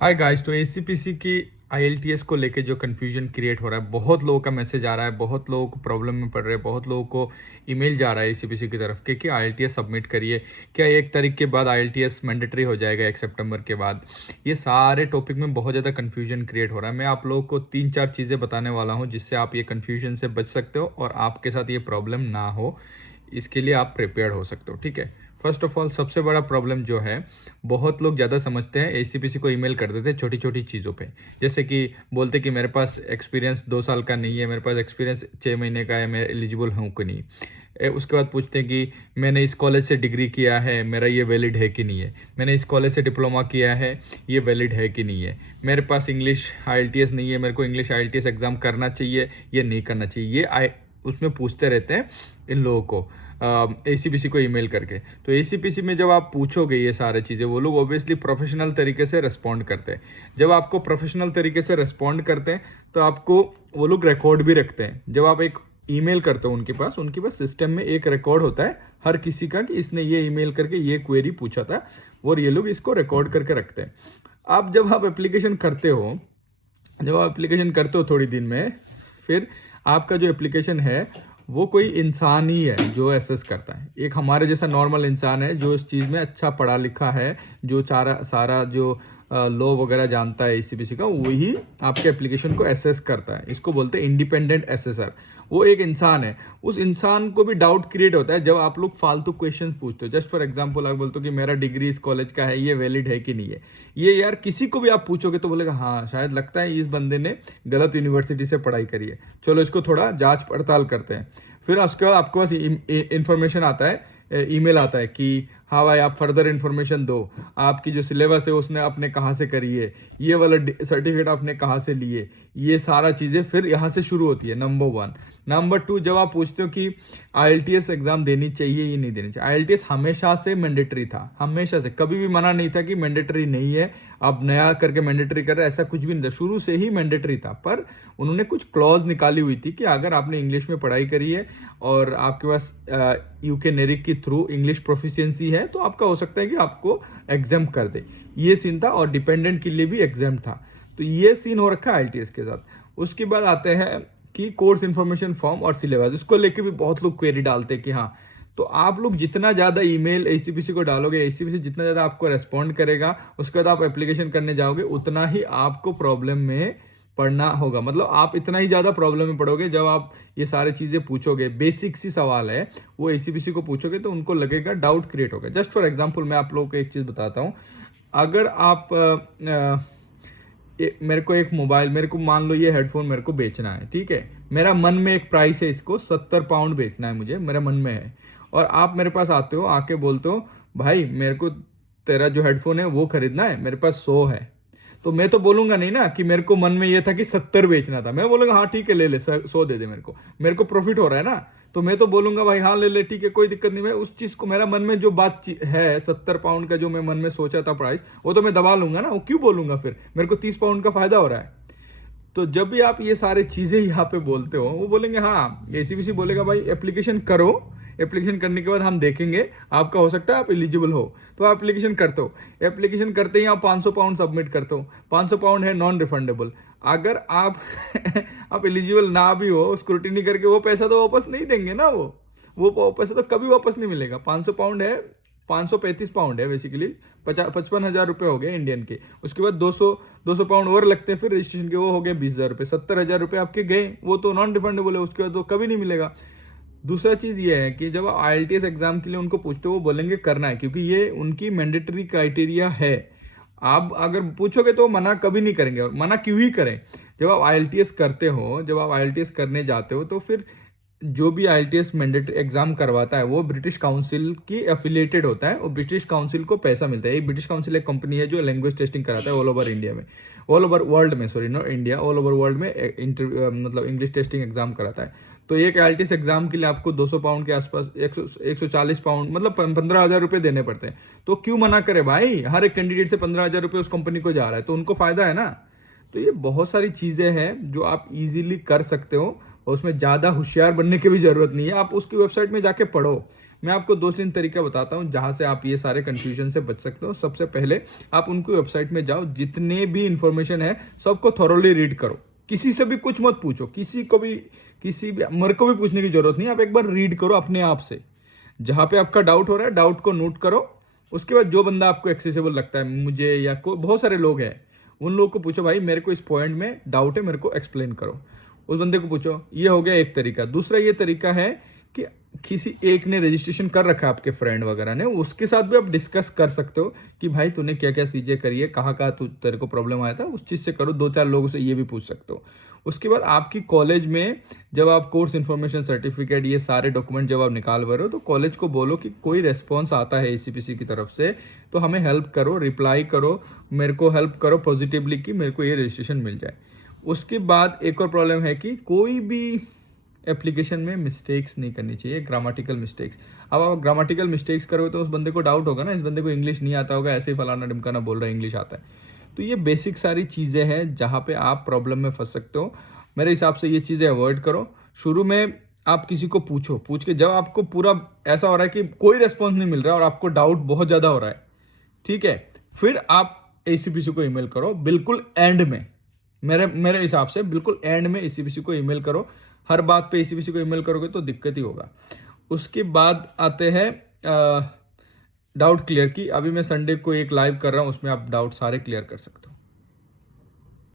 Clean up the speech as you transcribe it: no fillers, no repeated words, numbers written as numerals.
Hi guys, तो ACPC की IELTS को लेके जो कन्फ्यूजन क्रिएट हो रहा है, बहुत लोगों का मैसेज आ रहा है, बहुत लोग प्रॉब्लम में पड़ रहे हैं, बहुत लोगों को ईमेल जा रहा है एसीपीसी की तरफ कि आईएलटीएस सबमिट करिए। क्या 1 तारीख के बाद आईएलटीएस मैंडेटरी हो जाएगा 1 सितंबर के बाद? ये सारे टॉपिक में बहुत ज़्यादा कन्फ्यूजन क्रिएट हो रहा है। मैं आप लोगों को 3-4 चीज़ें बताने वाला हूँ जिससे आप ये कन्फ्यूजन से बच सकते हो और आपके साथ ये प्रॉब्लम ना हो, इसके लिए आप प्रिपेयर्ड हो सकते हो। ठीक है, फर्स्ट ऑफ ऑल सबसे बड़ा प्रॉब्लम जो है, बहुत लोग ज़्यादा समझते हैं, एसीपीसी को ईमेल कर देते हैं छोटी छोटी चीज़ों पे। जैसे कि बोलते कि मेरे पास एक्सपीरियंस 2 साल का नहीं है, मेरे पास एक्सपीरियंस 6 महीने का है, मैं एलिजिबल हूँ कि नहीं। उसके बाद पूछते हैं कि मैंने इस कॉलेज से डिग्री किया है, मेरा ये वैलिड है कि नहीं है। मैंने इस कॉलेज से डिप्लोमा किया है, ये वैलिड है कि नहीं है। मेरे पास इंग्लिश आईएलटीएस नहीं है, मेरे को इंग्लिश आईएलटीएस एग्ज़ाम करना चाहिए, ये नहीं करना चाहिए। ये उसमें पूछते रहते हैं इन लोगों को एसीपीसी को ईमेल करके। तो एसीपीसी में जब आप पूछोगे ये सारी चीज़ें, वो लोग ऑब्वियसली प्रोफेशनल तरीके से रिस्पॉन्ड करते हैं। जब आपको प्रोफेशनल तरीके से रिस्पॉन्ड करते हैं तो आपको वो लोग रिकॉर्ड भी रखते हैं। जब आप एक ईमेल करते हो उनके पास सिस्टम में एक रिकॉर्ड होता है हर किसी का कि इसने ये ईमेल करके ये क्वेरी पूछा था, और ये लोग इसको रिकॉर्ड करके रखते हैं। अब जब आप एप्लीकेशन करते हो थोड़ी दिन में, फिर आपका जो एप्लीकेशन है वो कोई इंसान ही है जो एसेस करता है। एक हमारे जैसा नॉर्मल इंसान है जो इस चीज़ में अच्छा पढ़ा लिखा है, जो सारा जो लॉ वगैरह जानता है एसीपीसी का, वही आपके एप्लीकेशन को एसेस करता है। इसको बोलते हैं इंडिपेंडेंट एसेसर। वो एक इंसान है। उस इंसान को भी डाउट क्रिएट होता है जब आप लोग फालतू क्वेश्चन पूछते हो। जस्ट फॉर एग्जांपल आप बोलते हो कि मेरा डिग्री इस कॉलेज का है, ये वैलिड है कि नहीं है। ये यार किसी को भी आप पूछोगे तो बोलेगा हाँ शायद लगता है इस बंदे ने गलत यूनिवर्सिटी से पढ़ाई करी है, चलो इसको थोड़ा जांच पड़ताल करते हैं। फिर उसके बाद आपके पास इंफॉर्मेशन आता है, ईमेल आता है कि हाँ भाई आप फर्दर इन्फॉर्मेशन दो, आपकी जो सिलेबस है उसने आपने कहाँ से करी है, ये वाला सर्टिफिकेट आपने कहाँ से लिए, ये सारा चीज़ें फिर यहाँ से शुरू होती है। नंबर 1। नंबर 2, जब आप पूछते हो कि आईएलटीएस एग्ज़ाम देनी चाहिए या नहीं देनी चाहिए। आईएलटीएस हमेशा से मैंडेटरी था, हमेशा से, कभी भी मना नहीं था कि मैंडेटरी नहीं है, अब नया करके मैंडेटरी कर रहे, ऐसा कुछ भी नहीं था, शुरू से ही मैंडेटरी था। पर उन्होंने कुछ क्लॉज निकाली हुई थी कि अगर आपने इंग्लिश में पढ़ाई करी है और आपके पास यूके नेरिक के थ्रू इंग्लिश प्रोफिशिएंसी है तो आपका हो सकता है कि आपको एग्जाम कर दे। ये सीन था, और डिपेंडेंट के लिए भी एग्जाम था। तो ये सीन हो रखा है आईएलटीएस के साथ। उसके बाद आते हैं कि कोर्स इन्फॉर्मेशन फॉर्म और सिलेबस, इसको लेके भी बहुत लोग क्वेरी डालते हैं कि हाँ, तो आप लोग जितना ज़्यादा ईमेल एसीपीसी को डालोगे, एसीपीसी जितना ज़्यादा आपको रेस्पॉन्ड करेगा, उसके बाद आप एप्लीकेशन करने जाओगे, उतना ही आपको प्रॉब्लम में पढ़ना होगा। मतलब आप इतना ही ज़्यादा प्रॉब्लम में पड़ोगे जब आप ये सारी चीज़ें पूछोगे। बेसिक सी सवाल है, वो एसीपीसी को पूछोगे तो उनको लगेगा, डाउट क्रिएट होगा। जस्ट फॉर एग्जांपल मैं आप लोगों को एक चीज़ बताता हूँ। अगर आप मेरे को एक मोबाइल, मेरे को मान लो ये हेडफोन मेरे को बेचना है, ठीक है, मेरा मन में एक प्राइस है, इसको 70 पाउंड बेचना है मुझे, मेरा मन में है। और आप मेरे पास आते हो, आके बोलते हो भाई मेरे को तेरा जो हेडफोन है वो खरीदना है, मेरे पास 100 है। तो मैं तो बोलूंगा नहीं ना कि मेरे को मन में ये था कि 70 बेचना था। मैं बोलूंगा हाँ ठीक है ले ले, 100 दे दे, मेरे को प्रॉफिट हो रहा है ना, तो मैं तो बोलूंगा भाई हाँ ले ले, ठीक है कोई दिक्कत नहीं। मैं उस चीज को, मेरा मन में जो बात है 70 पाउंड का जो मैं मन में सोचा था प्राइस, वो तो मैं दबा लूंगा ना, वो क्यों बोलूंगा, फिर मेरे को 30 पाउंड का फायदा हो रहा है। तो जब भी आप ये सारे चीज़ें यहाँ पे बोलते हो, वो बोलेंगे हाँ, एसीबीसी बोलेगा भाई एप्लीकेशन करो, एप्लीकेशन करने के बाद हम देखेंगे आपका हो सकता है आप एलिजिबल हो। तो आप एप्लीकेशन करते हो, एप्लीकेशन करते ही आप 500 पाउंड सबमिट करते हो। 500 पाउंड है नॉन रिफंडेबल। अगर आप आप एलिजिबल ना भी हो, स्क्रूटिनी करके वो पैसा तो वापस नहीं देंगे ना, वो पैसा तो कभी वापस नहीं मिलेगा। 500 पाउंड है, 535 पाउंड है बेसिकली, 55,000 रुपये हो गए इंडियन के। उसके बाद 200 पाउंड और लगते हैं फिर रजिस्ट्रेशन के, वो हो गए 20,000 रुपये, 70,000 रुपये आपके गए, वो तो नॉन रिफंडेबल है, उसके बाद तो कभी नहीं मिलेगा। दूसरा चीज़ ये है कि जब आप आईएलटीएस एग्जाम के लिए उनको पूछते हो, वो बोलेंगे करना है, क्योंकि ये उनकी मैंडेटरी क्राइटेरिया है। आप अगर पूछोगे तो मना कभी नहीं करेंगे, और मना क्यों ही करें। जब आप आईएलटीएस करते हो, जब आप आईएलटीएस करने जाते हो, तो फिर जो भी आईएलटीएस मैंडेटरी एग्जाम करवाता है वो ब्रिटिश काउंसिल की एफिलिएटेड होता है, और ब्रिटिश काउंसिल को पैसा मिलता है। एक ब्रिटिश काउंसिल एक कंपनी है जो लैंग्वेज टेस्टिंग कराता है ऑल ओवर इंडिया में, ऑल ओवर वर्ल्ड में, sorry no India, all over world में मतलब इंग्लिश टेस्टिंग एग्जाम कराता है। तो एक आईएलटीएस एग्जाम के लिए आपको 200 पाउंड के आसपास, 140 पाउंड, मतलब 15,000 रुपये देने पड़ते हैं। तो क्यों मना करे भाई, हर एक कैंडिडेट से 15,000 रुपये उस कंपनी को जा रहा है, तो उनको फायदा है ना। तो ये बहुत सारी चीज़ें हैं जो आप इजीली कर सकते हो, और उसमें ज़्यादा होशियार बनने की भी ज़रूरत नहीं है। आप उसकी वेबसाइट में जाके पढ़ो। मैं आपको 2-3 तरीका बताता हूँ जहाँ से आप ये सारे कन्फ्यूजन से बच सकते हो। सबसे पहले आप उनकी वेबसाइट में जाओ, जितने भी इन्फॉर्मेशन है सबको थॉरोली रीड करो, किसी से भी कुछ मत पूछो, मेरे को भी पूछने की जरूरत नहीं, आप एक बार रीड करो अपने आप से। जहाँ पे आपका डाउट हो रहा है डाउट को नोट करो, उसके बाद जो बंदा आपको एक्सेसिबल लगता है, मुझे या बहुत सारे लोग हैं, उन लोगों को पूछो भाई मेरे को इस पॉइंट में डाउट है, मेरे को एक्सप्लेन करो, उस बंदे को पूछो। ये हो गया एक तरीका। दूसरा ये तरीका है कि किसी एक ने रजिस्ट्रेशन कर रखा है आपके फ्रेंड वगैरह ने, उसके साथ भी आप डिस्कस कर सकते हो कि भाई तूने क्या क्या चीज़ें करी है, कहाँ कहाँ तेरे को प्रॉब्लम आया था, उस चीज़ से करो। 2-4 लोगों से ये भी पूछ सकते हो। उसके बाद आपकी कॉलेज में जब आप कोर्स इन्फॉर्मेशन सर्टिफिकेट ये सारे डॉक्यूमेंट जब आप निकाल रहे हो, तो कॉलेज को बोलो कि कोई रेस्पॉन्स आता है ACPC की तरफ से तो हमें हेल्प करो, रिप्लाई करो, मेरे को हेल्प करो पॉजिटिवली कि मेरे को ये रजिस्ट्रेशन मिल जाए। उसके बाद एक और प्रॉब्लम है कि कोई भी एप्लीकेशन में मिस्टेक्स नहीं करनी चाहिए, ग्रामेटिकल मिस्टेक्स। अब आप ग्रामेटिकल मिस्टेक्स करोगे तो उस बंदे को डाउट होगा ना, इस बंदे को इंग्लिश नहीं आता होगा, ऐसे ही फलाना ढिमकाना बोल रहा है, इंग्लिश आता है। तो ये बेसिक सारी चीज़ें हैं जहाँ पे आप प्रॉब्लम में फंस सकते हो। मेरे हिसाब से ये चीज़ें अवॉइड करो। शुरू में आप किसी को पूछ के जब आपको पूरा ऐसा हो रहा है कि कोई रेस्पॉन्स नहीं मिल रहा है और आपको डाउट बहुत ज़्यादा हो रहा है, ठीक है, फिर आप ACPC को ईमेल करो बिल्कुल एंड में। मेरे हिसाब से बिल्कुल एंड में ACPC को ईमेल करो। हर बात पे ACPC को ईमेल करोगे तो दिक्कत ही होगा। उसके बाद आते हैं डाउट क्लियर की। अभी मैं संडे को एक लाइव कर रहा हूँ, उसमें आप डाउट सारे क्लियर कर सकते हो।